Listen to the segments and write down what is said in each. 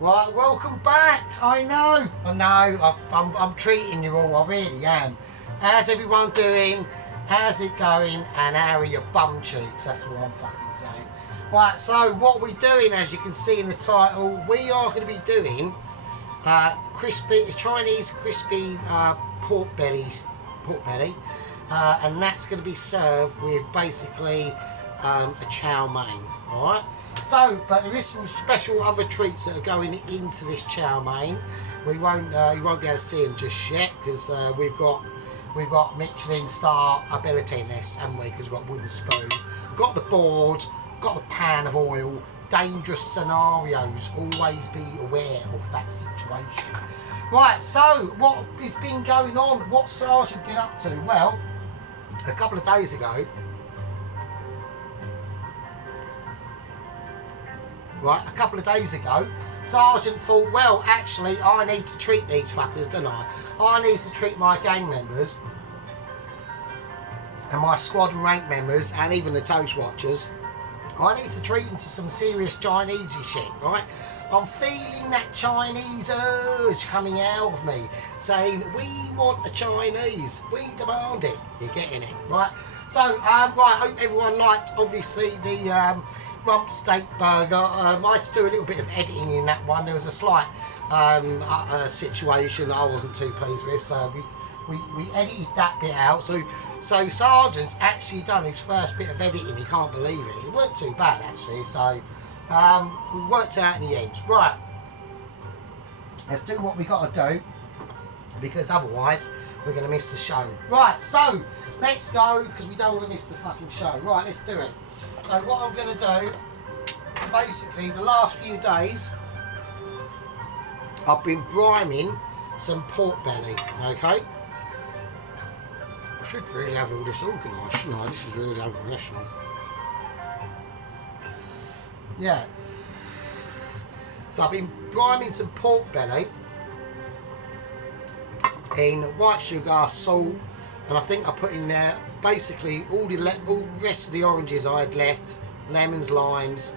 Right, welcome back. I know, I'm treating you all, I really am. How's everyone doing? How's it going? And how are your bum cheeks? That's what I'm fucking saying. Right, so what we're doing, as you can see in the title, we are going to be doing Chinese crispy pork belly, and that's going to be served with basically a chow mein. All right. So, but there is some special other treats that are going into this chow mein. You won't be able to see them just yet because we've got Michelin star ability in this, haven't we? Because we've got wooden spoon, we've got the board, got the pan of oil. Dangerous scenarios. Always be aware of that situation. Right. So, what has been going on? What's Sergeant been up to? Well, a couple of days ago. Right, a couple of days ago, Sergeant thought, well, actually, I need to treat these fuckers, don't I? I need to treat my gang members and my squad and rank members and even the Toast Watchers. I need to treat them to some serious Chinesey shit, right? I'm feeling that Chinese urge coming out of me, saying, we want a Chinese, we demand it. You're getting it, right? So, right, I hope everyone liked, obviously, the rump steak burger. I had to do a little bit of editing in that one. There was a slight situation that I wasn't too pleased with, so we edited that bit out. So Sergeant's actually done his first bit of editing. He can't believe it. It weren't too bad actually. So we worked out in the end. Right, let's do what we got to do because otherwise we're going to miss the show. Right, so let's go because we don't want to miss the fucking show. Right, let's do it. So what I'm going to do, basically the last few days, I've been briming some pork belly, okay? I should really have all this organised, shouldn't I? This is really unprofessional. Yeah. So I've been briming some pork belly in white sugar, salt, and I think I put in there basically all the rest of the oranges I had left, lemons, limes,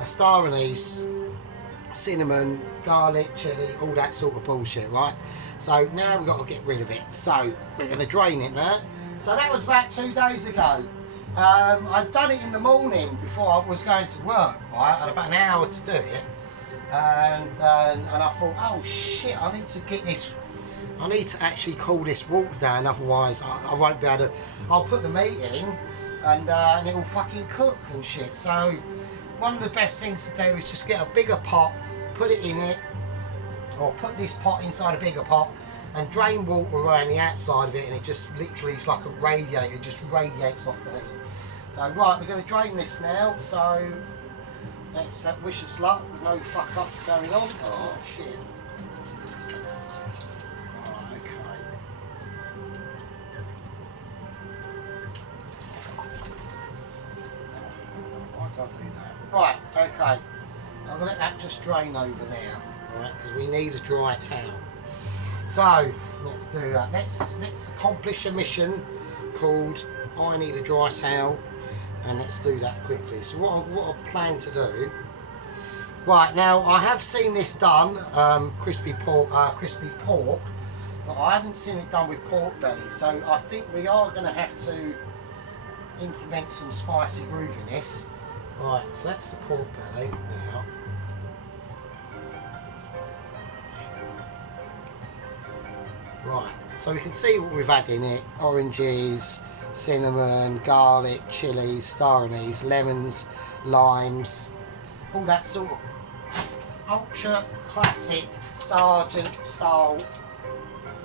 a star anise, cinnamon, garlic, chilli, all that sort of bullshit, right? So now we've got to get rid of it. So we're going to drain it now. So that was about 2 days ago. I'd done it in the morning before I was going to work, right? I had about an hour to do it. And I thought, oh shit, I need to get this. I need to actually cool this water down, otherwise I won't be able to. I'll put the meat in and it will fucking cook and shit. So one of the best things to do is just get a bigger pot, put it in it, or put this pot inside a bigger pot and drain water around the outside of it, and it just literally is like a radiator, it just radiates off the heat. So right, we're going to drain this now, so let's wish us luck with no fuck ups going on. Oh shit. Right, okay. I'm going to let that just drain over there, right? Because we need a dry towel. So let's do that. Let's accomplish a mission called I need a dry towel, and let's do that quickly. So what I plan to do. Right, now I have seen this done, crispy pork, but I haven't seen it done with pork belly. So I think we are going to have to implement some spicy grooviness. Right, so that's the pork belly now. Right, so we can see what we've had in it. Oranges, cinnamon, garlic, chilies, star anise, lemons, limes, all that sort of ultra classic Sergeant style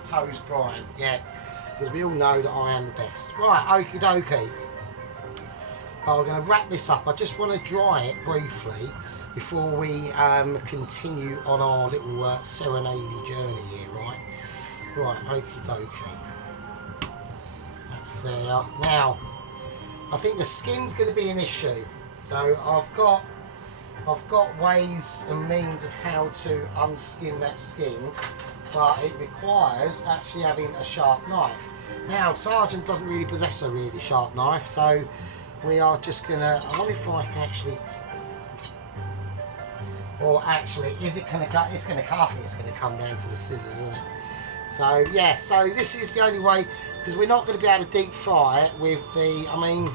toast brine. Yeah, because we all know that I am the best. Right, okie dokie. We're going to wrap this up. I just want to dry it briefly before we continue on our little serenade journey here, right? Right, okie dokie. That's there. Now, I think the skin's going to be an issue. So I've got ways and means of how to unskin that skin, but it requires actually having a sharp knife. Now, Sergeant doesn't really possess a really sharp knife, so we are just gonna. I wonder if I can actually. Or actually, is it going to go? It's going to. I think it's going to come down to the scissors, isn't it? So yeah. So this is the only way, because we're not going to be able to deep fry it with the. I mean,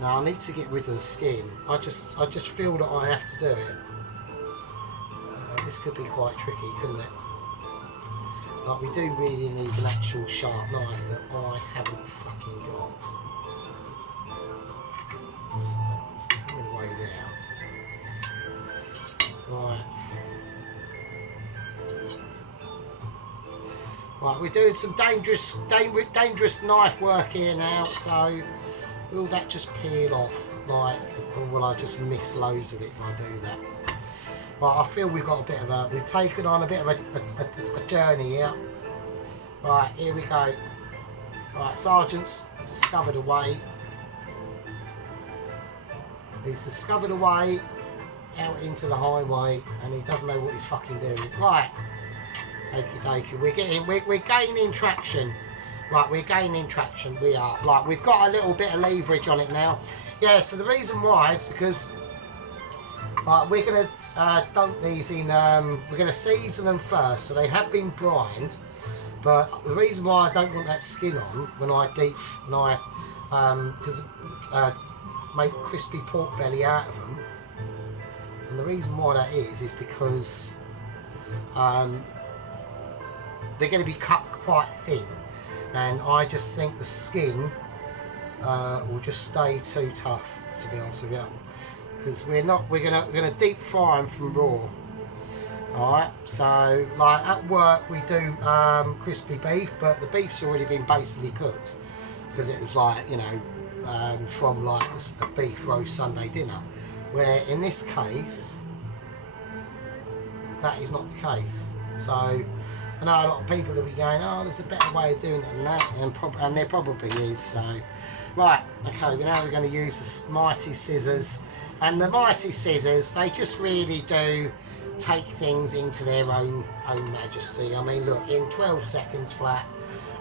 no, I need to get rid of the skin. I just feel that I have to do it. This could be quite tricky, couldn't it? Like, we do really need an actual sharp knife that I haven't fucking got. So let's get it away there. Right. Right, we're doing some dangerous knife work here now, so will that just peel off? Like, or will I just miss loads of it if I do that? Right, I feel we've got a bit of a, we've taken on a bit of a journey here. Right, here we go. Right, Sergeant's discovered a way. He's discovered a way out into the highway, and he doesn't know what he's fucking doing. Right, okie dokie, we're gaining traction. Right, we're gaining traction. We are. Right, we've got a little bit of leverage on it now. Yeah, so the reason why is because we're going to dunk these in, we're going to season them first, so they have been brined, but the reason why I don't want that skin on when I make crispy pork belly out of them, and the reason why that is because they're going to be cut quite thin, and I just think the skin will just stay too tough, to be honest with you. Because we're gonna deep fry them from raw. Alright, so like at work we do crispy beef, but the beef's already been basically cooked because it was like, you know, from like a beef roast Sunday dinner. Where in this case, that is not the case. So I know a lot of people will be going, oh, there's a better way of doing it than that, and there probably is. So right, okay, now we're going to use the mighty scissors. And the mighty scissors, they just really do take things into their own majesty. I mean, look, in 12 seconds flat,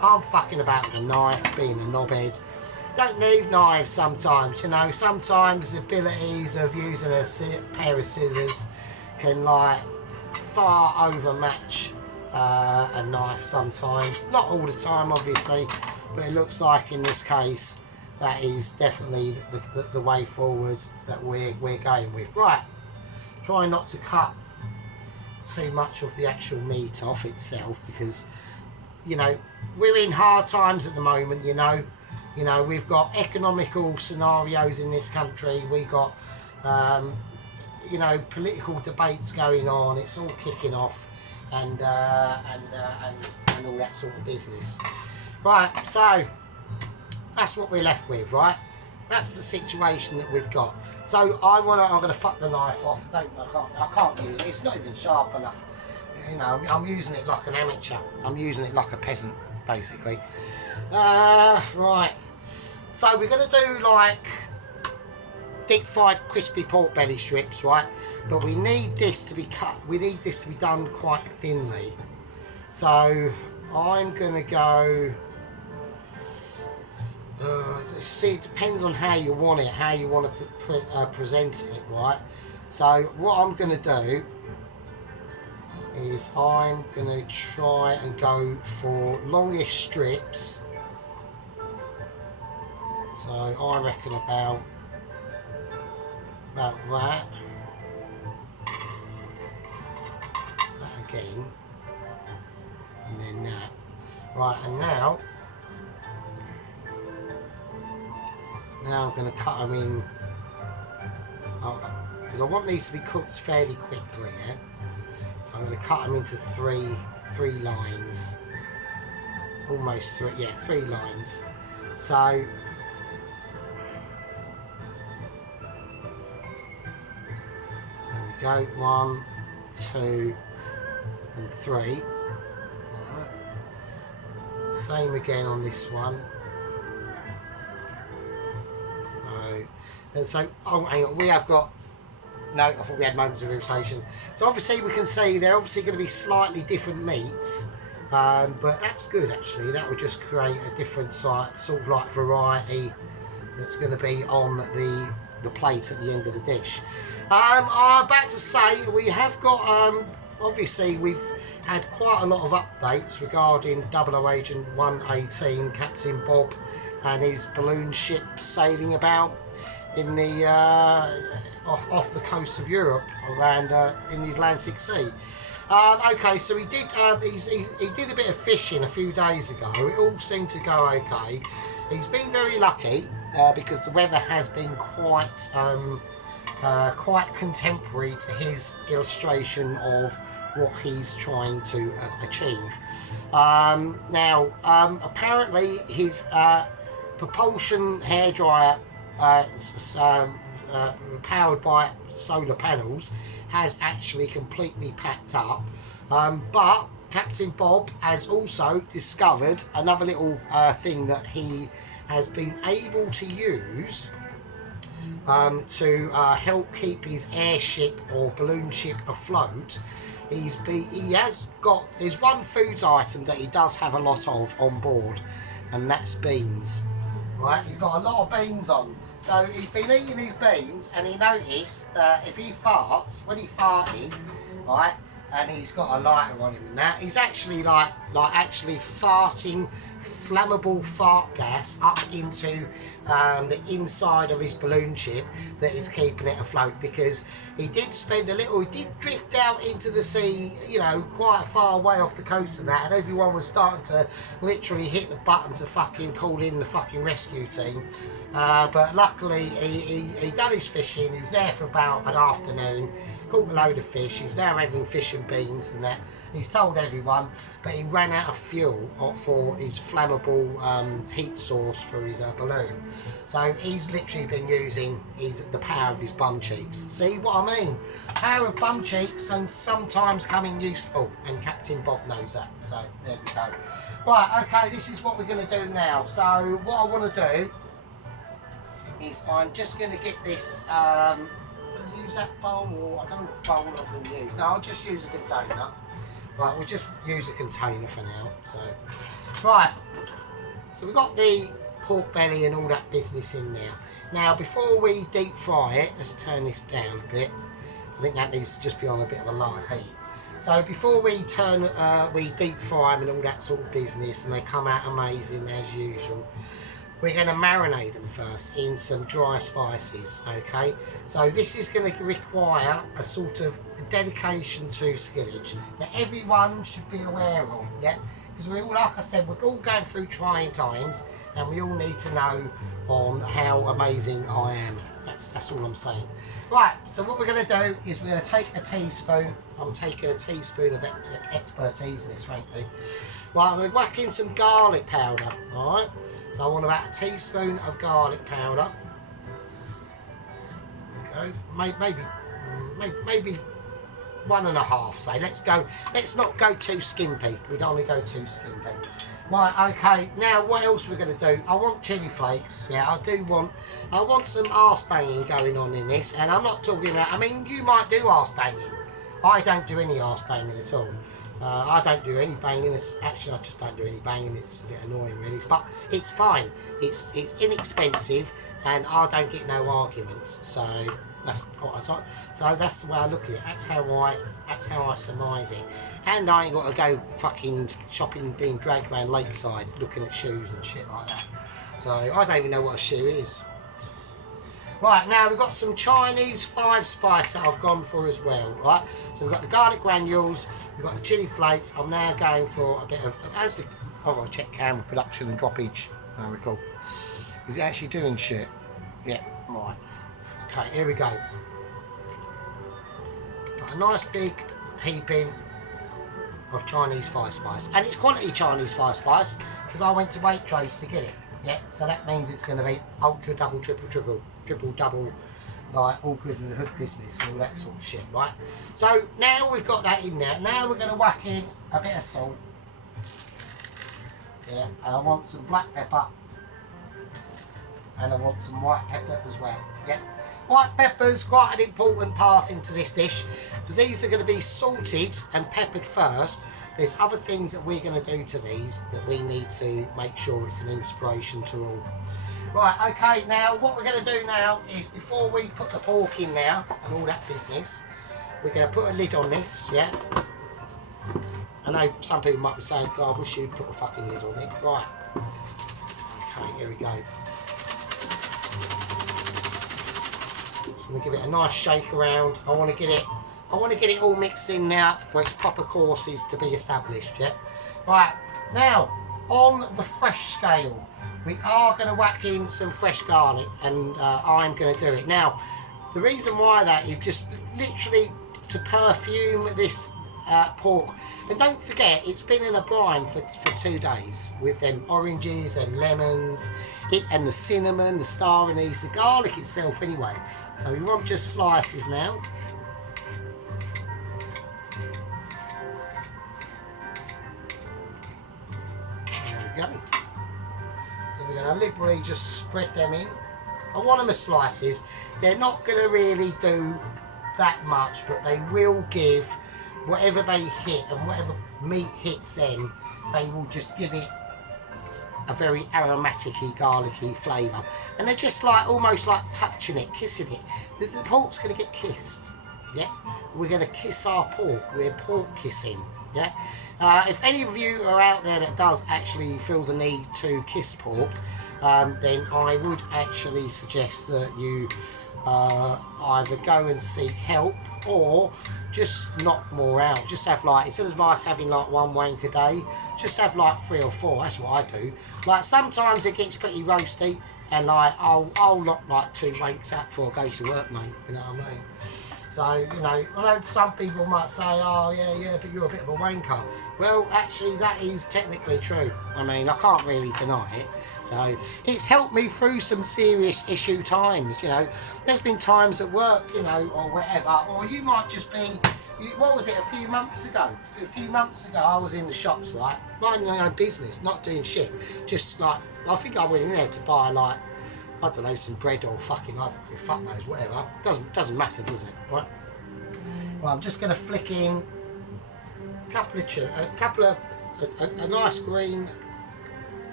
I'm fucking about with a knife, being a knobhead. Don't need knives sometimes, you know. Sometimes the abilities of using a pair of scissors can, like, far overmatch a knife sometimes. Not all the time, obviously, but it looks like in this case, that is definitely the way forward that we're going with. Right, try not to cut too much of the actual meat off itself, because, you know, we're in hard times at the moment, you know. You know, we've got economical scenarios in this country. We've got, you know, political debates going on. It's all kicking off, and all that sort of business. Right, so that's what we're left with, right? That's the situation that we've got. So I'm gonna fuck the knife off. I can't use it. It's not even sharp enough. You know, I'm using it like an amateur. I'm using it like a peasant, basically. Right. So we're gonna do like deep fried crispy pork belly strips, right? But we need this to be cut. We need this to be done quite thinly. So I'm gonna go. See, it depends on how you want it, how you want to present it, right? So what I'm going to do is I'm going to try and go for longish strips. So I reckon about that. That again. And then that. Right, and now I'm going to cut them in, because I want these to be cooked fairly quickly, yeah? So I'm going to cut them into three lines, almost three, yeah, 3 lines. So there we go, 1, 2 and 3. All right. Same again on this one. And so, oh, hang on, we have got, no, I thought we had moments of irritation. So obviously we can see they're obviously going to be slightly different meats, but that's good actually. That will just create a different sort of like variety that's going to be on the the plate at the end of the dish. I'm about to say we have got, obviously we've had quite a lot of updates regarding 00 Agent 118 Captain Bob and his balloon ship sailing about in the off the coast of Europe around in the Atlantic Sea. Okay, so he did he did a bit of fishing a few days ago. It all seemed to go okay. He's been very lucky because the weather has been quite contemporary to his illustration of what he's trying to achieve. Now, apparently his propulsion hairdryer powered by solar panels has actually completely packed up, but Captain Bob has also discovered another little thing that he has been able to use to help keep his airship or balloon ship afloat. There's one food item that he does have a lot of on board, and that's beans. Right, he's got a lot of beans on. So he's been eating his beans, and he noticed that if he farts, when he farted, right, and he's got a lighter on him and that, he's actually like actually farting flammable fart gas up into the inside of his balloon ship that is keeping it afloat, because he did drift out into the sea, you know, quite far away off the coast and that, and everyone was starting to literally hit the button to fucking call in the fucking rescue team. But luckily he done his fishing. He was there for about an afternoon, caught a load of fish. He's now having fish and beans and that. He's told everyone, but he ran out of fuel for his flammable heat source for his balloon. So he's literally been using the power of his bum cheeks. See what I mean? Power of bum cheeks and sometimes coming useful, and Captain Bob knows that. So there we go. Right, okay, this is what we're going to do now. So what I want to do is I'm just going to get this, use that bowl, or I don't know what bowl I'm going to use. No, I'll just use a container. Right, we'll just use a container for now. So, right, so we've got the pork belly and all that business in there. Now, before we deep fry it, let's turn this down a bit. I think that needs to just be on a bit of a light heat. So before we deep fry them and all that sort of business, and they come out amazing as usual, we're going to marinate them first in some dry spices, okay? So this is going to require a sort of dedication to skillage that everyone should be aware of, yeah? Because we're all, like I said, we're all going through trying times, and we all need to know on how amazing I am. That's all I'm saying. Right, so what we're going to do is we're going to take a teaspoon. I'm taking a teaspoon of expertise in this, frankly. Right, I'm going to whack in some garlic powder, alright? So I want about a teaspoon of garlic powder. Okay, maybe 1.5, say. Let's not go too skimpy. We don't want to go too skimpy. Right, okay, now what else we're going to do? I want chilli flakes. Yeah, I want some arse banging going on in this, and I'm not talking about, I mean, you might do arse banging. I don't do any arse banging at all. I don't do any banging. Actually, I just don't do any banging. It's a bit annoying, really, but it's fine. It's inexpensive, and I don't get no arguments. So that's the way I look at it. That's how I surmise it. And I ain't got to go fucking shopping, being dragged around Lakeside, looking at shoes and shit like that. So I don't even know what a shoe is. Right, now we've got some Chinese 5 spice that I've gone for as well, right? So we've got the garlic granules, we've got the chilli flakes. I'm now going for a bit of, I've got to check camera production and droppage. There we go. Is it actually doing shit? Yeah, right. Okay, here we go. Got a nice big heaping of Chinese 5 spice. And it's quality Chinese 5 spice, because I went to Waitrose to get it. Yeah, so that means it's going to be ultra, double, triple, double, like all good in the hood business and all that sort of shit, right? So now we've got that in there. Now we're going to whack in a bit of salt. Yeah, and I want some black pepper. And I want some white pepper as well. Yeah, white pepper's quite an important part into this dish, because these are going to be salted and peppered first. There's other things that we're going to do to these that we need to make sure it's an inspiration to all. Right, okay, now what we're going to do now is before we put the pork in now and all that business, we're going to put a lid on this, yeah? I know some people might be saying, God, I wish you'd put a fucking lid on it. Right. Okay, here we go. So I'm going to give it a nice shake around. I want to get it all mixed in now for its proper courses to be established, yeah? Right, now, on the fresh scale, we are going to whack in some fresh garlic, and I'm going to do it. Now, the reason why that is just literally to perfume this pork. And don't forget, it's been in a brine for 2 days with them oranges and lemons, and the cinnamon, the star anise, the garlic itself anyway. So we want just slices now. There we go. So we're going to liberally just spread them in. I want them as slices. They're not going to really do that much, but they will give whatever they hit, and whatever meat hits them, they will just give it a very aromatic-y, garlicky flavour. And they're just like, almost like touching it, kissing it. The pork's going to get kissed, yeah? We're going to kiss our pork. We're pork kissing, yeah? If any of you are out there that does actually feel the need to kiss pork, then I would actually suggest that you either go and seek help or just knock more out. Just have like, instead of like having like 1 wank a day, just have like 3 or 4. That's what I do. Like sometimes it gets pretty roasty, and like I'll knock like 2 wanks out before I go to work, mate. You know what I mean? So, you know, I know some people might say, oh yeah, but you're a bit of a wanker. Well, actually that is technically true. I mean, I can't really deny it. So it's helped me through some serious issue times, you know. There's been times at work, you know, or whatever, or you might just be, what was it, a few months ago I was in the shops, right, minding my own business, not doing shit, just like, I think I went in there to buy like, I don't know, some bread or fucking, I don't know, fuck knows, whatever, doesn't matter, does it, right? Well, I'm just going to flick in a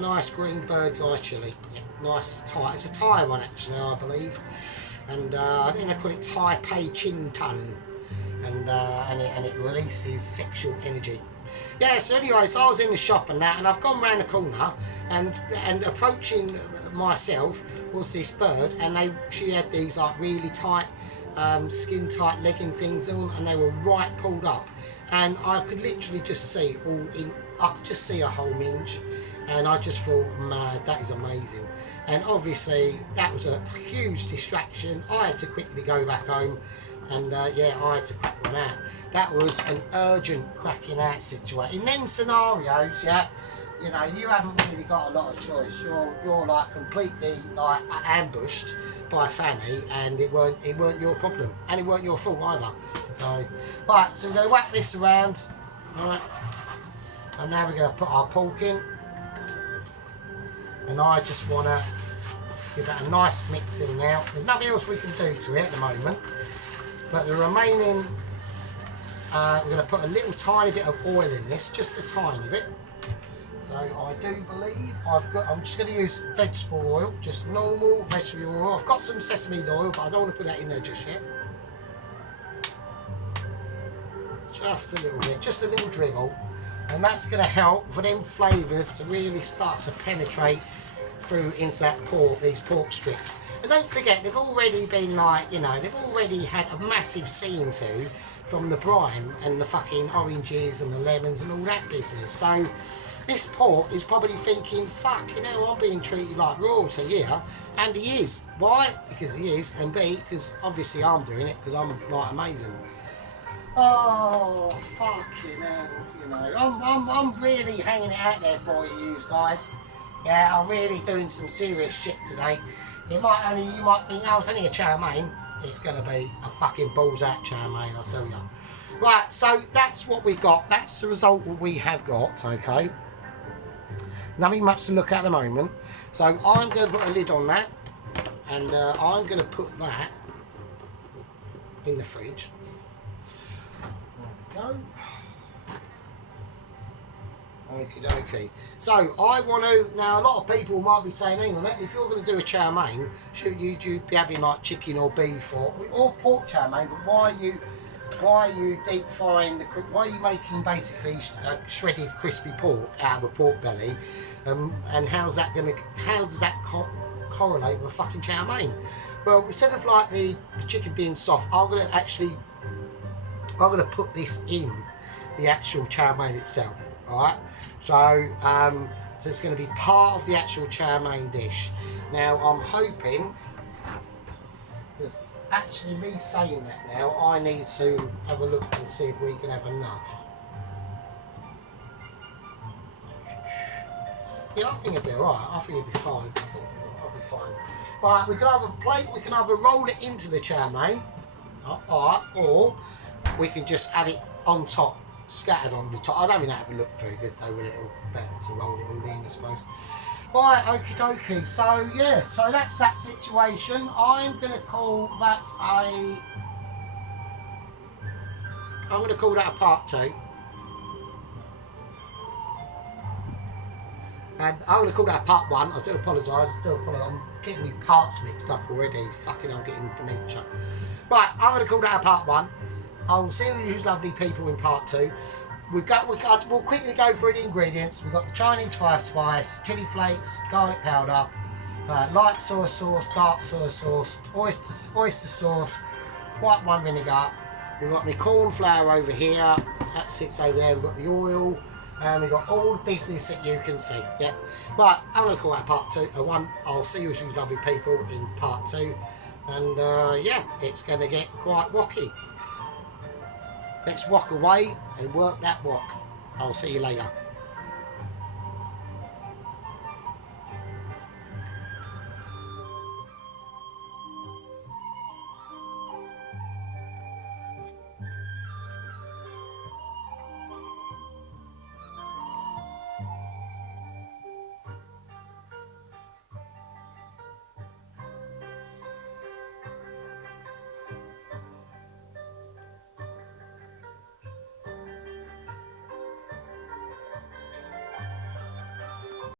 nice green bird's eye chilli. Yeah, nice Thai. It's a Thai one actually, I believe, and I think they call it Thai Pei Chin Tun, and it releases sexual energy. Yeah. So anyway, so I was in the shop and that, and I've gone round the corner, and approaching myself was this bird, and she had these like really tight, skin tight legging things on, and they were right pulled up, and I could literally just see I could just see a whole minge. And I just thought, man, that is amazing. And obviously, that was a huge distraction. I had to quickly go back home, and yeah, I had to crack one out. That was an urgent cracking out situation. In them scenarios, yeah, you know, you haven't really got a lot of choice. You're like completely like ambushed by Fanny, and it weren't your problem, and it weren't your fault either. So, right, so we're going to whack this around, right, and now we're going to put our pork in. And I just want to give that a nice mix in now. There's nothing else we can do to it at the moment. But the remaining, we're going to put a little tiny bit of oil in this, just a tiny bit. So I do believe I'm just going to use vegetable oil, just normal vegetable oil. I've got some sesame oil, but I don't want to put that in there just yet. Just a little bit, just a little dribble. And that's going to help for them flavours to really start to penetrate through into that pork, these pork strips. And don't forget, they've already been like, you know, they've already had a massive scene to from the brine and the fucking oranges and the lemons and all that business. So this pork is probably thinking, fuck, you know, I'm being treated like royalty here. And he is. Why? Because he is. And B, because obviously I'm doing it because I'm like amazing. Oh, fucking hell, you know, I'm really hanging it out there for you guys. Yeah, I'm really doing some serious shit today. You might think, oh, it's only a chow mein. It's going to be a fucking balls out chow mein, I'll tell you. Right, so that's what we got. That's the result we have got, okay? Nothing much to look at the moment. So I'm going to put a lid on that, and I'm going to put that in the fridge. Go. Okie dokie. So I want to now. A lot of people might be saying, "Hang on, if you're going to do a chow mein, should you be having like chicken or beef or pork chow mein? But why are you deep frying why are you making basically shredded crispy pork out of a pork belly? And how does that correlate with a fucking chow mein? Well, instead of like the chicken being soft, I'm gonna put this in the actual chow mein itself. All right, so it's going to be part of the actual chow mein dish. Now I'm hoping, because actually me saying that now, I need to have a look and see if we can have enough. Yeah, I think it'll be alright. I think it'll be fine. I think I'll be fine. Right, we can have a plate. We can either roll it into the chow mein, alright, or we can just have it on top, scattered on the top. I don't think that would look very good though, will it? It'll better to roll it all in, I suppose. Right, okie dokie. So yeah, so that's that situation. I'm gonna call that a part 2. And I'm going to call that a part 1. I do apologise. I'm getting my parts mixed up already. Fucking, I'm getting dementia. Right, I'm going to call that a part 1. I'll see you lovely people in part 2. We'll quickly go through the ingredients. We've got the Chinese 5 spice, chili flakes, garlic powder, light soy sauce, dark soy sauce, oyster sauce, white wine vinegar. We've got my corn flour over here. That sits over there. We've got the oil. And we've got all the business that you can see. Yeah. Right, I'm going to call that part 1. I'll see you lovely people in part 2. And yeah, it's going to get quite wacky. Let's walk away and work that walk. I'll see you later.